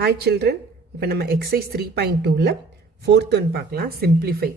Hi children, இப்போ நம்ம exercise 3.2ல fourth one பார்க்கலாம். Simplify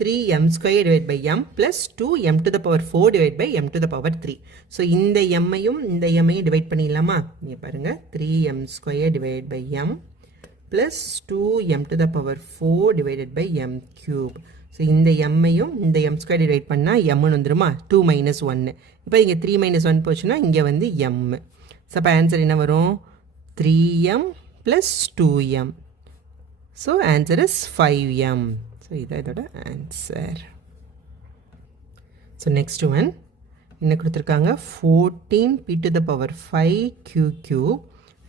3m square divided by m plus 2m to the power 4 divided by m to the power 3. So இந்த m-ஐயும் இந்த m-ஐயும் divide பண்ணிடலாமா? இங்க பாருங்க 3m square divided by m plus 2m to the power 4 divided by m cube. So இந்த m-ஐயும் இந்த m square divide பண்ணா m வந்துருமா? 2 minus 1. இப்போ இங்க 3 minus 1 போச்சுன்னா இங்க வந்து m. So அப்போ ஆன்சர் என்ன வரும்? 3m plus 2m. So answer is 5m. So this is the answer. So next one. என்ன கொடுத்திருக்காங்க 14p to the power 5q cube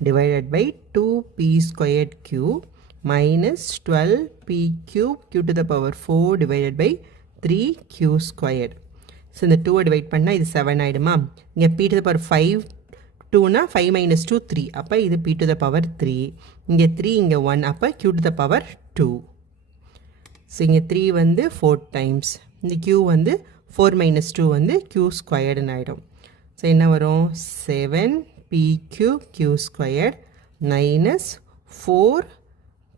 divided by 2p squared cube minus 12p cube q to the power 4 divided by 3q squared. So இந்த 2 divide பண்ணா இது 7 ஆயிடுமா? இங்க p to the power 5 2 na 5 minus 2 3 அப்ப இது p to the power 3 இங்க 3 இங்க 1 அப்ப q to the power 2 so இங்க 3 வந்து 4 times இந்த q வந்து 4 minus 2 வந்து q squared ஆயிடும் so என்ன வரும் 7 p cube q squared minus 4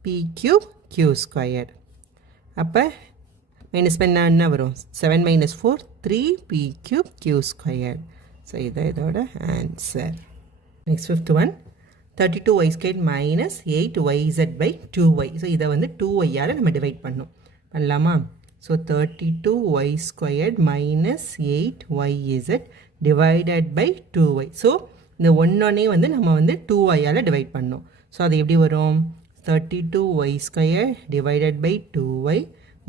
p cube q squared அப்ப minus பண்ணா என்ன வரும் 7 minus 4 3 p cube q squared so this is the answer. Next fifth one 32y squared minus 8yz by 2y. So இதை வந்து 2y ஆல நம்ம divide பண்ணோம் பண்ணலாமா? So 32y squared minus 8yz divided by 2y. So இந்த ஒன்னே வந்து நம்ம வந்து 2y ஆல divide பண்ணோம். So அது எப்படி வரும்? 32y squared divided by 2y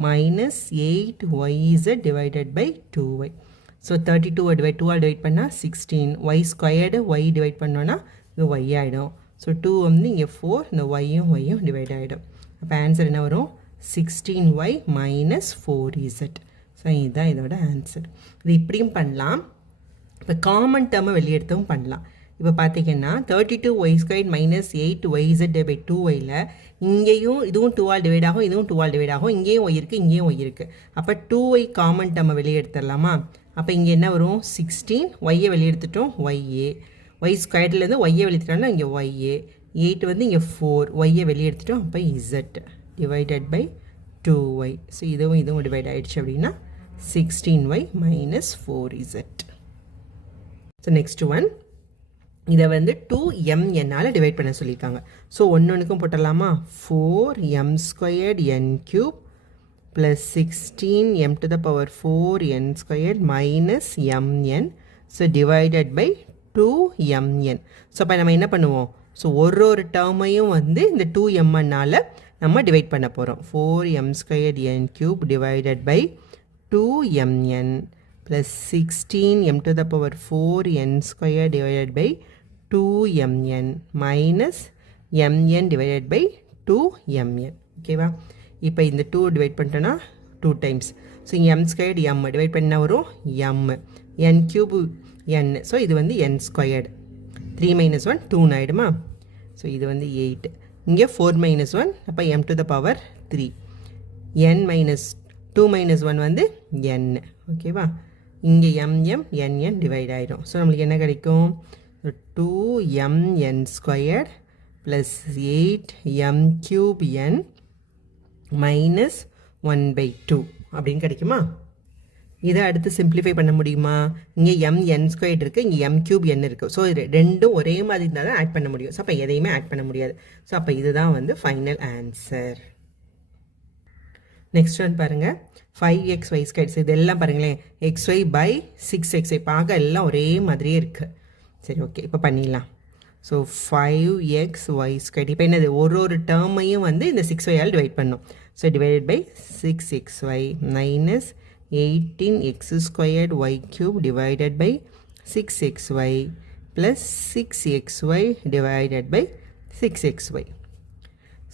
minus 8yz divided by 2y. So 32 divide 2 divide பண்ணா 16 y squared y divide பண்ணோம்னா இது y ஆயிடும் so 2 வந்து இங்க 4 இந்த y யும் divide ஆயிடும் அப்ப ஆன்சர் என்ன வரும் 16y minus 4z so இதுதான் இதோட ஆன்சர் இது இப்படியும் பண்ணலாம் இப்ப காமன் டேர்மை வெளிய எடுத்தும் பண்ணலாம் இப்போ பாத்தீங்கன்னா 32y squared minus 8yz by 2y ல இங்கேயும் இதுவும் 2 ஆல் டிவைட் ஆகும் இதுவும் 2 ஆல் டிவைட் ஆகும் இங்கேயும் y இருக்கு இங்கேயும் y இருக்கு அப்ப 2y காமன் டேர்மை வெளிய எடுத்துறலாமா அப்ப இங்க என்ன வரும் 16 y ஐ வெளிய எடுத்துட்டோம் y y ஸ்கொயர்ல இருந்து y ஐ வெளிய எடுத்துட்டோம்னா இங்க y 8 வந்து இங்க 4 y ஐ வெளிய எடுத்துட்டோம் அப்ப z divided by 2y so இதுவும் டிவைட் ஆயிடுச்சு அப்படினா 16y minus 4z so next one இத வந்து 2m ஆல டிவைட் பண்ண சொல்லிருக்காங்க சோ ஒவ்வொண்ணுக்கும் போடலாமா 4m squared n cube plus 16m to the power 4n squared minus mn so divided by 2mn so அப்ப நம்ம என்ன பண்ணுவோம் so ஒரு டேர்மையும் வந்து இந்த 2m னால நம்ம டிவைட் பண்ண போறோம் 4m squared n cube divided by 2mn plus 16m to the power 4n squared divided by 2mn minus mn divided by 2mn ஓகேவா இப்போ இந்த 2 டிவைட் பண்ணிட்டோம்னா 2 டைம்ஸ் ஸோ இங்கே m ஸ்கொயர்டு m டிவைட் பண்ணால் வரும் m n cube n so இது வந்து n squared 3 minus 1 2 ஆயிடுமா ஸோ இது வந்து 8 இங்கே 4 minus 1 அப்போ m to the power 3 n minus 2 minus 1 வந்து n ஓகேவா இங்கே n டிவைட் ஆயிடும் ஸோ நம்மளுக்கு என்ன கிடைக்கும் 2mn squared plus 8m cube n minus 1 by 2 அப்படின்னு கிடைக்குமா இதை அடுத்து சிம்பிளிஃபை பண்ண முடியுமா இங்கே mn ஸ்கொயர்ட் இருக்கு இங்கே m கியூப் n இருக்கு ஸோ ரெண்டும் ஒரே மாதிரி இருந்தால் தான் ஆட் பண்ண முடியும் ஸோ அப்போ எதையுமே ஆட் பண்ண முடியாது ஸோ அப்போ இதுதான் வந்து ஃபைனல் ஆன்சர் நெக்ஸ்ட் ஒன் பாருங்க 5xy ஸ்கொயர்ட் இதெல்லாம் பாருங்களேன் xy by 6xy பார்க்க எல்லாம் ஒரே மாதிரியே இருக்கு சரி ஓகே இப்போ பண்ணிடலாம் ஸோ 5xy ஸ்கொயர்ட் இப்போ என்னது ஒரு டேர்மையும் வந்து இந்த 6y ஆல் டிவைட் பண்ணும் so divided by 6xy minus 18x squared y cube divided by 6xy plus 6xy divided by 6xy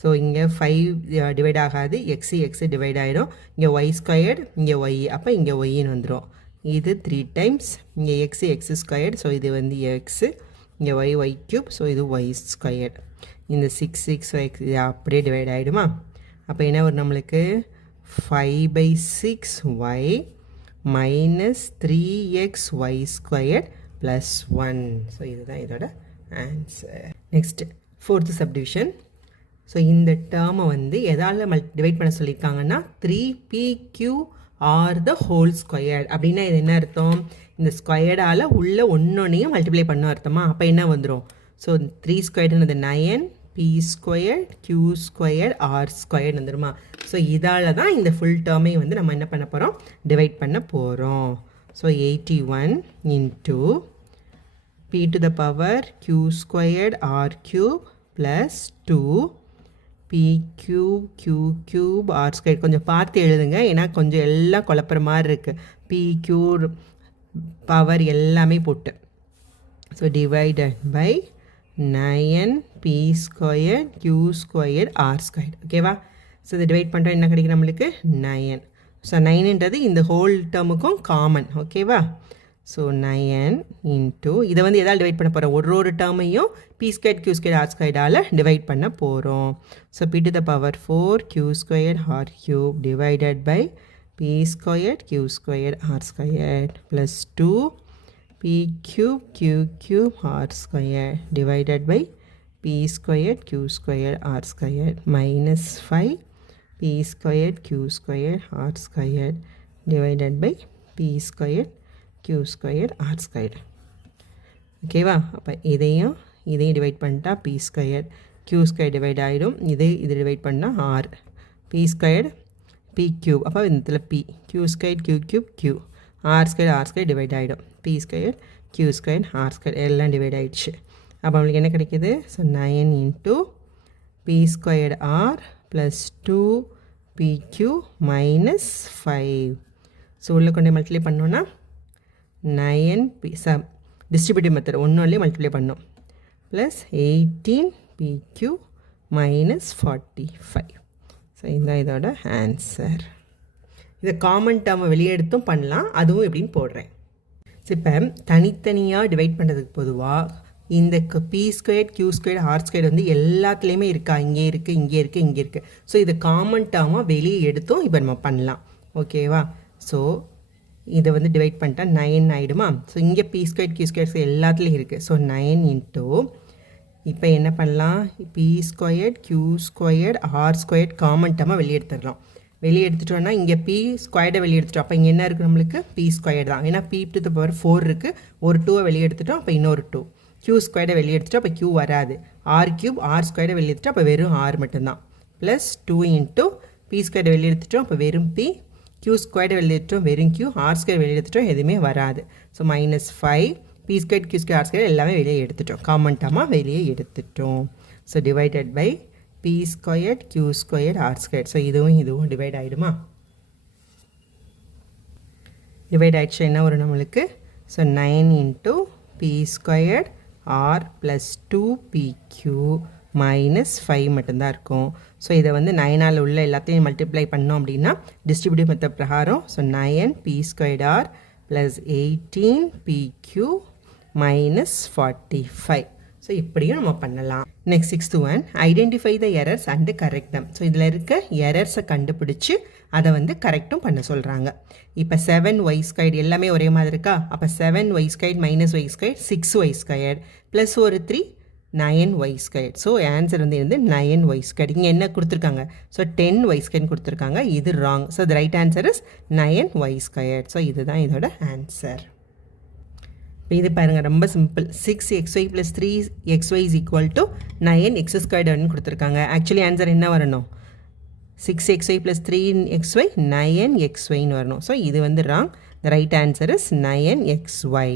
so இங்கே 5 டிவைட் ஆகாது x டிவைட் ஆகிடும் இங்கே y ஸ்கொயர்டு இங்கே y அப்போ இங்கே yன்னு வந்துடும் இது 3 டைம்ஸ் இங்கே x ஸ்கொயர்டு ஸோ இது வந்து x இங்கே y கியூப் ஸோ இது y ஸ்கொயர்ட் இந்த 6xy இது அப்படியே டிவைட் ஆகிடுமா அப்போ என்ன வரும் நம்மளுக்கு 5 by 6y minus 3xy squared plus 1 so இதுதான் இதோட answer next fourth subdivision so இந்த டேர்மை வந்து எதால் டிவைட் பண்ண சொல்லியிருக்காங்கன்னா 3pq R the whole squared. அப்படின்னா இது என்ன அர்த்தம்? இந்த ஸ்கொயர்டால் உள்ள ஒன்றொன்னையும் மல்டிப்ளை பண்ண அர்த்தமா? அப்போ என்ன வந்துடும்? ஸோ 3 ஸ்கொயர்டுனது 9 p squared q squared r squared வந்துடுமா? ஸோ இதால் தான் இந்த ஃபுல் டேர்மை வந்து நம்ம என்ன பண்ண போகிறோம்? டிவைட் பண்ண போகிறோம். So 81 into p to the power q squared r cube plus 2 p cube q cube r squared. கொஞ்சம் பார்த்து எழுதுங்க, ஏன்னா கொஞ்சம் எல்லாம் குழப்புற மாதிரி இருக்குது. p cube பவர் எல்லாமே போட்டு. So divided by 9p square q square r square. ஓகேவா? ஸோ இதை டிவைட் பண்ணுறோம், என்ன கிடைக்கும் நம்மளுக்கு? 9. ஸோ 9ன்றது இந்த ஹோல் டேர்முக்கும் காமன். ஓகேவா? ஸோ 9 இன்ட்டு இதை வந்து எதால் டிவைட் பண்ண போகிறோம்? ஒரு டேர்மையும் p square q square r ஸ்கொயர்டால் டிவைட் பண்ண போகிறோம். So p to the power 4 q square r cube divided by p square q square r square plus 2 p cube q cube r square divided by p square q square r square minus 5 p square q square r square divided by p square q square r square. ஓகேவா? அப்போ இதையும் divide பண்ணிட்டா p square q square divide ஆகிடும். இது divide பண்ணால் r p square p cube. அப்போ இந்த இடத்துல p q square q cube q r square divide ஆகிடும். p square q square r square எல்லாம் டிவைட் ஆகிடுச்சு. அப்போ நம்மளுக்கு என்ன கிடைக்கிது? So 9 into p square r plus 2pq minus 5. So உள்ள கொண்டே மல்டிப்ளை பண்ணோன்னா 9p டிஸ்ட்ரிபியூட்டிவ் மெத்தட் ஒன்றுலேயே மல்டிப்ளை பண்ணோம் ப்ளஸ் 18pq மைனஸ் 45. ஸோ இதுதான் இதோட ஆன்சர். இதை காமன் டேர்மை வெளியே எடுத்தும் பண்ணலாம், அதுவும் எப்படின்னு போடுறேன். ஸோ இப்போ தனித்தனியாக டிவைட் பண்ணுறதுக்கு பொதுவாக இந்த p square q square r square வந்து எல்லாத்துலேயுமே இருக்கா? இங்கே இருக்குது, இங்கே இருக்குது, இங்கே இருக்குது. ஸோ இது காமன் டேர்மாக வெளியே எடுத்தும் இப்போ நம்ம பண்ணலாம். ஓகேவா? ஸோ இதை வந்து டிவைட் பண்ணிட்டா 9 ஆகிடுமா? ஸோ இங்கே p ஸ்கொயர் q ஸ்கொயர் எல்லாத்துலேயும் இருக்குது. ஸோ 9 இன்ட்டு இப்போ என்ன பண்ணலாம்? p square q square r square common டேர்மாக வெளியே எடுத்துடலாம். வெளியே எடுத்துட்டோன்னா இங்கே p ஸ்கொயர்டை வெளியே எடுத்துட்டோம். அப்போ இங்கே என்ன இருக்குது நம்மளுக்கு? p ஸ்கொயர் தான். ஏன்னா p to the power 4 இருக்குது. ஒரு 2வை வெளியே எடுத்துட்டோம், அப்போ இன்னொரு 2. q ஸ்கொயர்டை வெளியே எடுத்துட்டோம், அப்போ q வராது. ஆர் க்யூப் ஆர் ஸ்கொயர்டை வெளியே எடுத்துட்டோம், அப்போ வெறும் r மட்டும்தான். ப்ளஸ் 2 இன்ட்டு p ஸ்கொயர்டை வெளியே எடுத்துட்டோம், அப்போ வெறும் p. q ஸ்கொயர்டை வெளியே எடுத்துட்டோம், வெறும் q. ஆர் ஸ்கொயர் வெளியே எடுத்துட்டோம், எதுவுமே வராது. So minus 5 p square q square r square எல்லாமே வெளியே எடுத்துட்டோம், காமன் டேர்மாக வெளியே எடுத்துட்டோம். So divided by p square q square r square. So இதுவும் டிவைட் ஆகிடுமா? டிவைட் ஆகிடுச்சு. என்ன வரும் நம்மளுக்கு? So 9 into p square r plus 2pq minus 5 மட்டும்தான் இருக்கும். ஸோ இதை வந்து 9ஆல் உள்ள எல்லாத்தையும் மல்டிப்ளை பண்ணோம் அப்படின்னா டிஸ்ட்ரிபியூட்டிவ் மெத்தட் பிரகாரம். So 9p square r plus 18pq minus 45. So இப்படியும் நம்ம பண்ணலாம். Next 6th one, identify the errors and correct them. So இதில் இருக்க எரர்ஸை கண்டுபிடிச்சி அதை வந்து கரெக்டும் பண்ண சொல்கிறாங்க. இப்போ 7y ஸ்கொயர் எல்லாமே ஒரே மாதிரி இருக்கா? அப்போ 7y square minus y square 6y square plus ஒரு 3 9y ஸ்கொயர். ஸோ ஆன்சர் வந்து 9y ஸ்கொயர். இங்கே என்ன கொடுத்துருக்காங்க? ஸோ 10y ஸ்கொயர்னு கொடுத்துருக்காங்க. இது wrong. So the right answer is 9y square. So இதுதான் இதோட ஆன்சர். இது பாருங்கள், ரொம்ப simple. 6xy plus 3xy is equal to 9x ஸ்கொயர்டுன்னு கொடுத்துருக்காங்க. ஆக்சுவலி ஆன்சர் என்ன வரணும்? 6xy ப்ளஸ் 3xy 9xyன்னு வரணும். ஸோ இது வந்து wrong. The right answer is 9xy.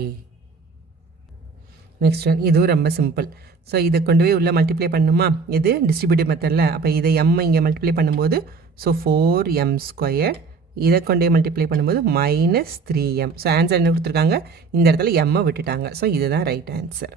Next one, இதுவும் ரொம்ப சிம்பிள். ஸோ இதை கொண்டு போய் உள்ளே மல்டிப்ளை பண்ணுமா? இது டிஸ்ட்ரிபியூட்டிவ் மெத்தடில். அப்போ இதை m இங்கே மல்டிப்ளை பண்ணும்போது ஸோ 4m ஸ்கொயர். இதை கொண்டே மல்டிப்ளை பண்ணும்போது மைனஸ் 3m. ஸோ ஆன்சர் என்ன கொடுத்துருக்காங்க? இந்த இடத்துல m விட்டுட்டாங்க. ஸோ இதுதான் right answer.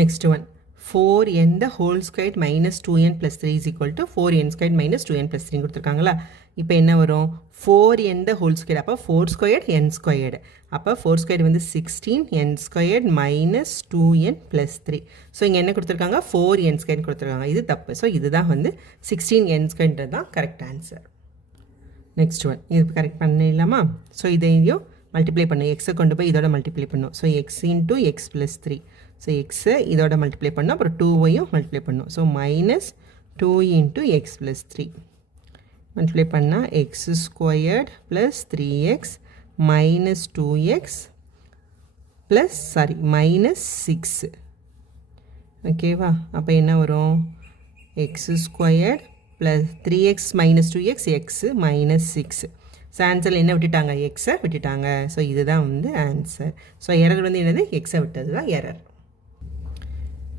Next one, 4n the whole squared minus 2n plus 3 is equal to 4n squared minus 2n plus 3 கொடுத்துருக்காங்களா? இப்போ என்ன வரும்? 4n the whole squared. அப்போ 4 squared n squared. அப்போ 4 squared வந்து 16n squared minus 2n plus 3. So இங்கே என்ன கொடுத்துருக்காங்க? 4n squared கொடுத்துருக்காங்க. இது தப்பு. ஸோ இதுதான் வந்து 16n squared தான் கரெக்ட் ஆன்சர். நெக்ஸ்ட் ஒன், இது கரெக்ட் பண்ணிடலாமா? ஸோ இதையும் மல்டிப்ளை பண்ணும். எக்ஸை கொண்டு போய் இதோட மல்டிப்ளை பண்ணும். So x into x plus 3. So எக்ஸை இதோட மல்டிப்ளை பண்ணோம், அப்புறம் 2yயும் மல்டிப்ளை பண்ணோம். So minus 2 into x + 3 multiply பண்ணால் x squared plus 3x minus 2x plus minus 6. ஓகேவா? அப்போ என்ன வரும்? X squared plus 3x minus 2x x minus 6. So ஆன்சரில் என்ன விட்டுட்டாங்க? எக்ஸை விட்டுட்டாங்க. ஸோ இதுதான் வந்து ஆன்சர். ஸோ எரர் வந்து என்னது? எக்ஸை விட்டது தான் எரர்.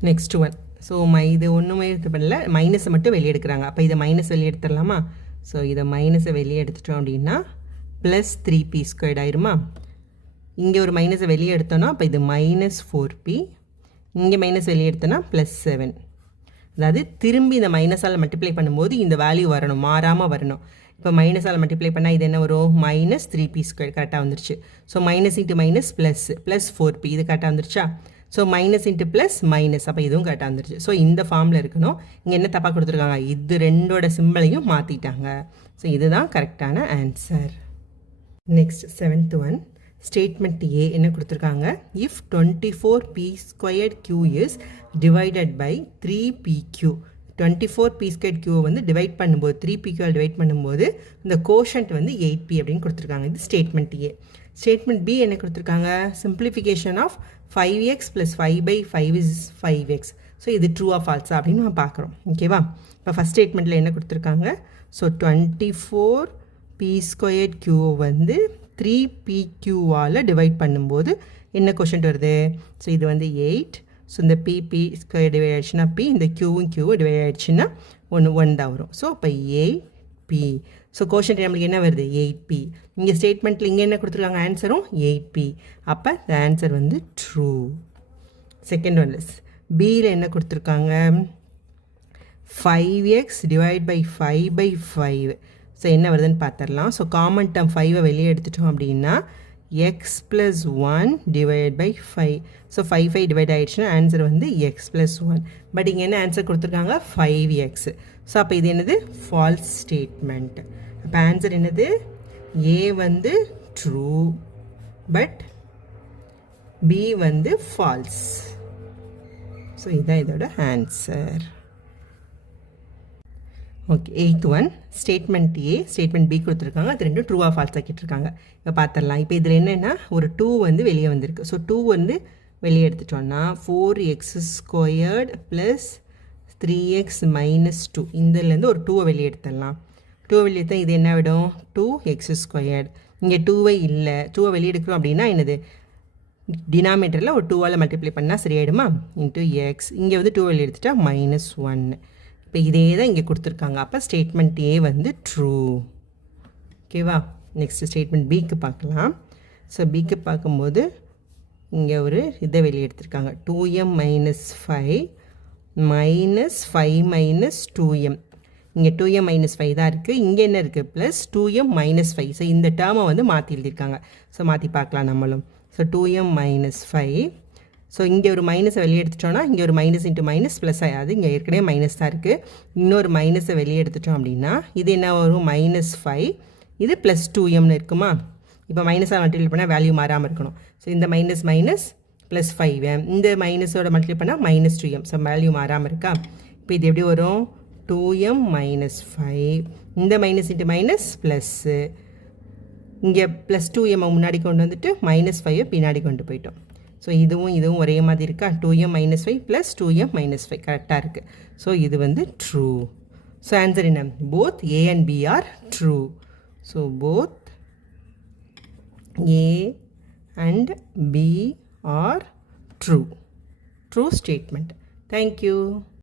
Next one. ஸோ இது ஒன்றுமே எடுத்து பண்ணல, மைனஸை மட்டும் வெளியே எடுக்கிறாங்க. அப்போ இதை மைனஸ் வெளியே எடுத்துடலாமா? ஸோ இதை மைனஸை வெளியே எடுத்துட்டோம் அப்படின்னா ப்ளஸ் 3p² ஆயிருமா? இங்கே ஒரு மைனஸை வெளியே எடுத்தோன்னா அப்போ இது மைனஸ் 4p, இங்கே மைனஸ் வெளியே எடுத்தோன்னா ப்ளஸ் 7. அதாவது திரும்பி இந்த மைனஸால் மல்டிப்ளை பண்ணும்போது இந்த வேல்யூ வரணும், மாறாமல் வரணும். இப்போ மைனஸால் மல்டிப்ளை பண்ணால் இது என்ன வரும்? மைனஸ் 3p² கரெக்டாக வந்துருச்சு. So minus into minus plus 4p, இது கரெக்டாக வந்துருச்சா? So minus into plus minus, அப்போ இதுவும் கரெக்டாக வந்துருச்சு. ஸோ இந்த ஃபார்மில் இருக்கணும். இங்கே என்ன தப்பாக கொடுத்துருக்காங்க? இது ரெண்டோட சிம்பிளையும் மாற்றிட்டாங்க. ஸோ இதுதான் கரெக்டான answer. Next 7th one. Statement ஏ என்ன கொடுத்துருக்காங்க? If 24p²q is divided by 3pq. 24p²q வந்து டிவைட் பண்ணும்போது 3pq டிவைட் பண்ணும்போது இந்த கோஷன்ட் வந்து 8p அப்படின்னு கொடுத்துருக்காங்க. இது ஸ்டேட்மெண்ட் ஏ. ஸ்டேட்மெண்ட் பி என்ன கொடுத்துருக்காங்க? Simplification of 5x + 5/5 is 5x. So இது ட்ரூ ஆ ஃபால்ஸா அப்படின்னு நம்ம பார்க்குறோம். ஓகேவா? இப்போ ஃபஸ்ட் ஸ்டேட்மெண்ட்டில் என்ன கொடுத்துருக்காங்க? ஸோ 24p²q வந்து 3pqவால் டிவைட் பண்ணும்போது என்ன கொஷன்ட் வருது? ஸோ இது வந்து 8. ஸோ இந்த p² டிவைட் ஆகிடுச்சுன்னா p, இந்த q டிவைட் ஆகிடுச்சுன்னா 1 தான் வரும். ஸோ அப்போ 8p. ஸோ கோஷன்ட் நம்மளுக்கு என்ன வருது? 8p. இங்கே ஸ்டேட்மெண்ட்டில் இங்கே என்ன கொடுத்துருக்காங்க? ஆன்சரும் 8p. அப்போ இந்த ஆன்சர் வந்து ட்ரூ. செகண்ட் ஒன் பியில் என்ன கொடுத்துருக்காங்க? 5x divide by 5/5. ஸோ என்ன வருதுன்னு பார்த்துடலாம். ஸோ காமன் டேர்ம் 5ஐ வெளியே எடுத்துட்டோம் அப்படின்னா x + 1 divide by 5. So 5 divide ஆகிடுச்சுன்னா ஆன்சர் வந்து x + 1. பட் இங்கே என்ன ஆன்சர் கொடுத்துருக்காங்க? 5x. ஸோ அப்போ இது என்னது? False statement. அப்போ ஆன்சர் என்னது? ஏ வந்து ட்ரூ, பட் பி வந்து ஃபால்ஸ். ஸோ இதுதான் இதோட answer. Okay, 8th one. Statement A, statement B கொடுத்துருக்காங்க. அது ரெண்டும் ட்ரூவாக ஃபால்ஸாக கேட்டிருக்காங்க. இப்போ பார்த்துடலாம். இப்போ இதில் என்னென்னா ஒரு 2 வந்து வெளியே வந்திருக்கு. ஸோ 2 வந்து வெளியே எடுத்துட்டோன்னா 4x² ப்ளஸ் 3x மைனஸ் 2. இதிலேருந்து ஒரு 2 வெளியே எடுத்துடலாம். 2 வெளியே எடுத்தால் இது என்ன விடும்? 2x². இங்கே 2 இல்லை, 2 வெளியே எடுக்கிறோம் அப்படின்னா என்னது? டினாமினேட்டரில் ஒரு 2ஆல் மல்டிப்ளை பண்ணால் சரியாயிடுமா? Into X. இங்கே வந்து 2 வெளியே எடுத்துட்டா -1. இப்போ இதே தான் இங்கே கொடுத்துருக்காங்க. அப்போ ஸ்டேட்மெண்ட் ஏ வந்து ட்ரூ. ஓகேவா? நெக்ஸ்ட் ஸ்டேட்மெண்ட் பிக்கு பார்க்கலாம். ஸோ பிக்கு பார்க்கும்போது இங்கே ஒரு இதை வெளியே எடுத்திருக்காங்க. 2m - 5 -5 - 2m. இங்கே 2m - 5 தான் இருக்குது. இங்கே என்ன இருக்குது? Plus 2m - 5. ஸோ இந்த டேர்மை வந்து மாற்றி எழுதியிருக்காங்க. ஸோ மாற்றி பார்க்கலாம் நம்மளும். So 2m - 5. ஸோ இங்கே ஒரு மைனஸை வெளியே எடுத்துட்டோன்னா இங்கே ஒரு மைனஸ் இன்ட்டு மைனஸ் ப்ளஸ் ஆகாது. இங்கே ஏற்கனவே மைனஸ் தான் இருக்குது. இன்னொரு மைனஸை வெளியே எடுத்துட்டோம் அப்படின்னா இது என்ன வரும்? -5. இது ப்ளஸ் 2mனு இருக்குமா? இப்போ மைனஸாக மல்டிப்ளை பண்ணால் வேல்யூ மாறாமல் இருக்கணும். ஸோ இந்த மைனஸ் ப்ளஸ் 5m, இந்த மைனஸோட மல்டிப்ளை பண்ணால் -2m. ஸோ வேல்யூ மாறாமல் இருக்கா? இப்போ இது எப்படி வரும்? 2m - 5. இந்த மைனஸ் இன்ட்டு மைனஸ் ப்ளஸ்ஸு, இங்கே ப்ளஸ் 2m முன்னாடி கொண்டு வந்துட்டு -5 பின்னாடி கொண்டு போயிட்டோம். ஸோ இதுவும் ஒரே மாதிரி இருக்கா? 2m - 5 ப்ளஸ் 2m - 5 கரெக்டாக இருக்குது. ஸோ இது வந்து ட்ரூ. ஸோ ஆன்சர் என்ன? Both A and B are true. So both A and B are true. True statement. Thank you.